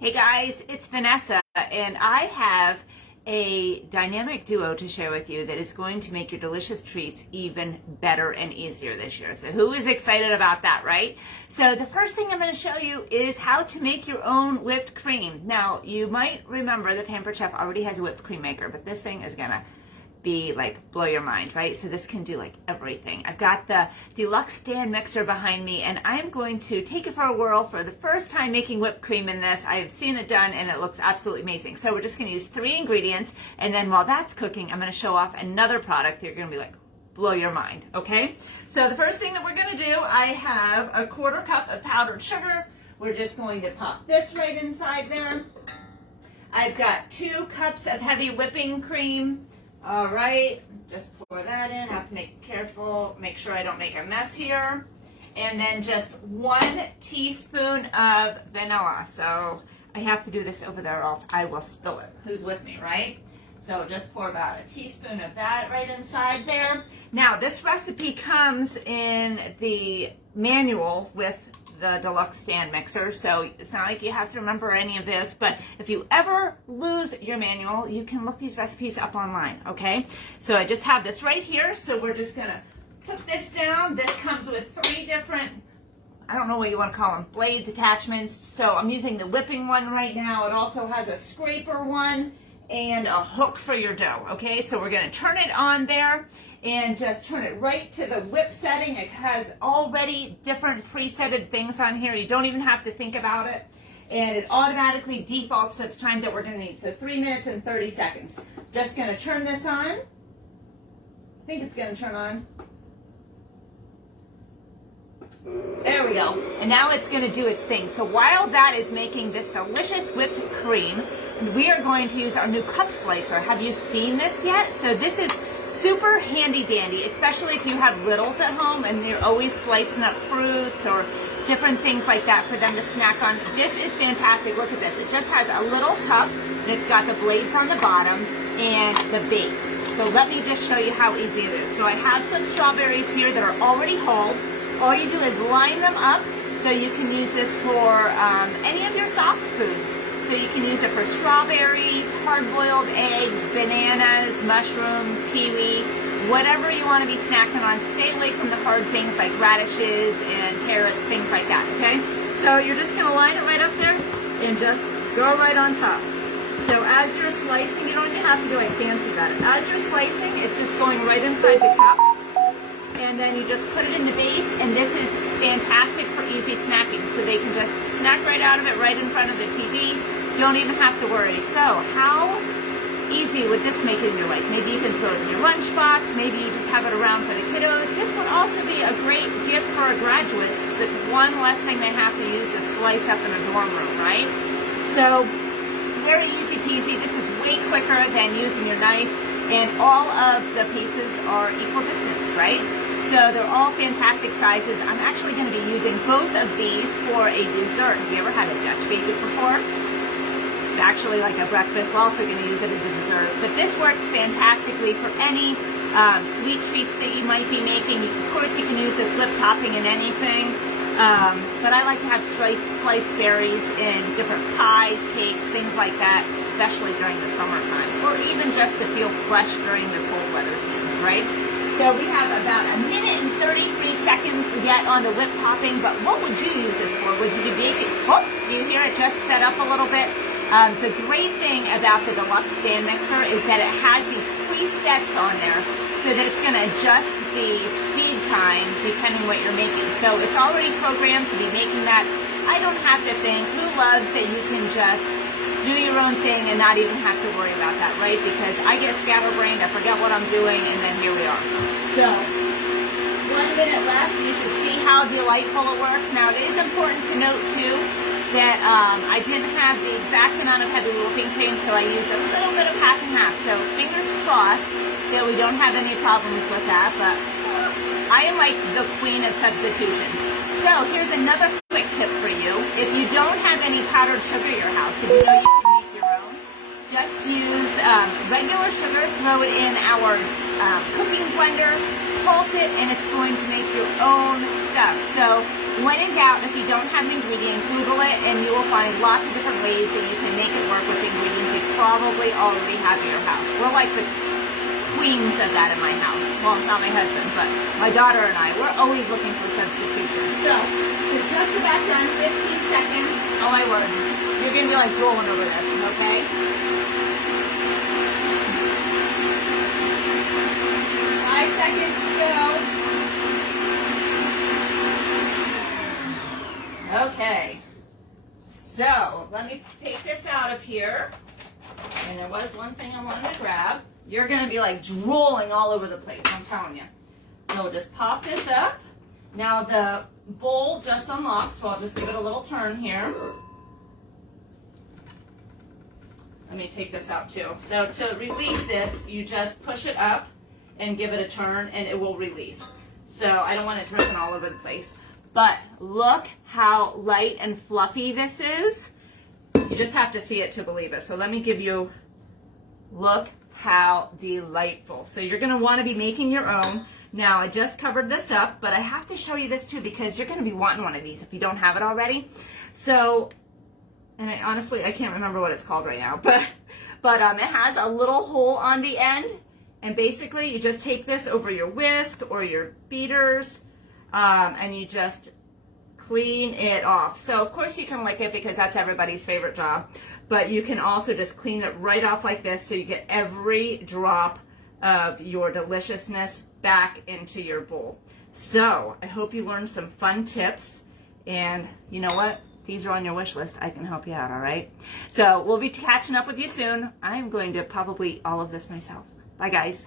Hey guys, it's Vanessa, and I have a dynamic duo to share with you that is going to make your delicious treats even better and easier this year. So who is excited about that, right? So the first thing I'm going to show you is how to make your own whipped cream. Now, you might remember that Pampered Chef already has a whipped cream maker, but this thing is going to be like blow your mind, right? So this can do like everything. I've got the deluxe stand mixer behind me, and I'm going to take it for a whirl for the first time making whipped cream in this. I have seen it done and it looks absolutely amazing. So we're just going to use 3 ingredients, and then while that's cooking, I'm going to show off another product that you're going to be like, blow your mind, okay? So the first thing that we're going to do, I have a 1/4 cup of powdered sugar. We're just going to pop this right inside there. I've got 2 cups of heavy whipping cream. All right, just pour that in. I have to make careful, make sure I don't make a mess here. And then just 1 teaspoon of vanilla. So I have to do this over there or else I will spill it. Who's with me, right? So just pour about a teaspoon of that right inside there. Now, this recipe comes in the manual with the deluxe stand mixer, so it's not like you have to remember any of this, but if you ever lose your manual, you can look these recipes up online, okay? So I just have this right here, so we're just gonna put this down. This comes with 3 different, I don't know what you want to call them, blades, attachments. So I'm using the whipping one right now. It also has a scraper one and a hook for your dough, okay? So we're gonna turn it on there and just turn it right to the whip setting. It has already different presetted things on here. You don't even have to think about it. And it automatically defaults to the time that we're gonna need. So 3 minutes and 30 seconds. Just gonna turn this on. I think it's gonna turn on. There we go. And now it's gonna do its thing. So while that is making this delicious whipped cream, we are going to use our new cup slicer. Have you seen this yet? So this is super handy dandy, especially if you have littles at home and you're always slicing up fruits or different things like that for them to snack on. This is fantastic. Look at this. It just has a little cup and it's got the blades on the bottom and the base. So let me just show you how easy it is. So I have some strawberries here that are already hulled. All you do is line them up so you can use this for any of your soft foods. So you can use it for strawberries, hard-boiled eggs, bananas, mushrooms, kiwi, whatever you want to be snacking on. Stay away from the hard things like radishes and carrots, things like that, okay? So you're just going to line it right up there and just go right on top. So as you're slicing, you don't even have to do anything fancy about it. As you're slicing, it's just going right inside the cup. And then you just put it in the base, and this is fantastic for easy snacking. So they can just snack right out of it right in front of the TV. Don't even have to worry. So how easy would this make it in your life? Maybe you can throw it in your lunchbox. Maybe you just have it around for the kiddos. This would also be a great gift for a graduate, since it's one less thing they have to use to slice up in a dorm room, right? So very easy peasy. This is way quicker than using your knife, and all of the pieces are equal distance, right? So they're all fantastic sizes. I'm actually going to be using both of these for a dessert. Have you ever had a Dutch baby before? It's actually like a breakfast. We're also going to use it as a dessert. But this works fantastically for any sweet treats that you might be making. Of course, you can use this whipped topping in anything. But I like to have sliced berries in different pies, cakes, things like that, especially during the summertime, or even just to feel fresh during the cold weather seasons, right? So we have about 1 minute and 33 seconds yet on the whipped topping, but what would you use this for? Would you be baking? Oh, you hear it just sped up a little bit. The great thing about the deluxe stand mixer is that it has these presets on there so that it's going to adjust the speed time depending what you're making. So it's already programmed to be making that. I don't have to think. Who loves that you can just do your own thing and not even have to worry about that, right? Because I get scatterbrained, I forget what I'm doing, and then here we are. So 1 minute left. You should see how delightful it works. Now, it is important to note too that I didn't have the exact amount of heavy whipping cream, so I used a little bit of half and half. So fingers crossed that we don't have any problems with that, but I am like the queen of substitutions. So here's another quick tip for you. If you don't have any powdered sugar at your house, if you know you can make your own, just use regular sugar, throw it in our cooking blender, pulse it, and it's going to make your own stuff. So when in doubt, if you don't have an ingredient, Google it and you will find lots of different ways that you can make it work with ingredients you probably already have in your house. We're like the queens of that in my house. Well, not my husband, but my daughter and I. We're always looking for substitutions. So, it's just about done, 15 seconds. Oh my word. You're going to be like drooling over this, okay? 5 seconds to go. Okay, so let me take this out of here. And there was one thing I wanted to grab. You're going to be like drooling all over the place, I'm telling you. So just pop this up. Now the bowl just unlocked, so I'll just give it a little turn here. Let me take this out too. So to release this, you just push it up and give it a turn and it will release. So I don't want it dripping all over the place. But look how light and fluffy this is. You just have to see it to believe it. So let me give you, look how delightful. So you're going to want to be making your own. Now I just covered this up, but I have to show you this too because you're going to be wanting one of these if you don't have it already. So, and honestly, I can't remember what it's called right now, but it has a little hole on the end. And basically you just take this over your whisk or your beaters, and you just clean it off. So of course you can lick it because that's everybody's favorite job, but you can also just clean it right off like this so you get every drop of your deliciousness back into your bowl. So I hope you learned some fun tips, and you know what? These are on your wish list. I can help you out, all right? So we'll be catching up with you soon. I'm going to probably eat all of this myself. Bye guys.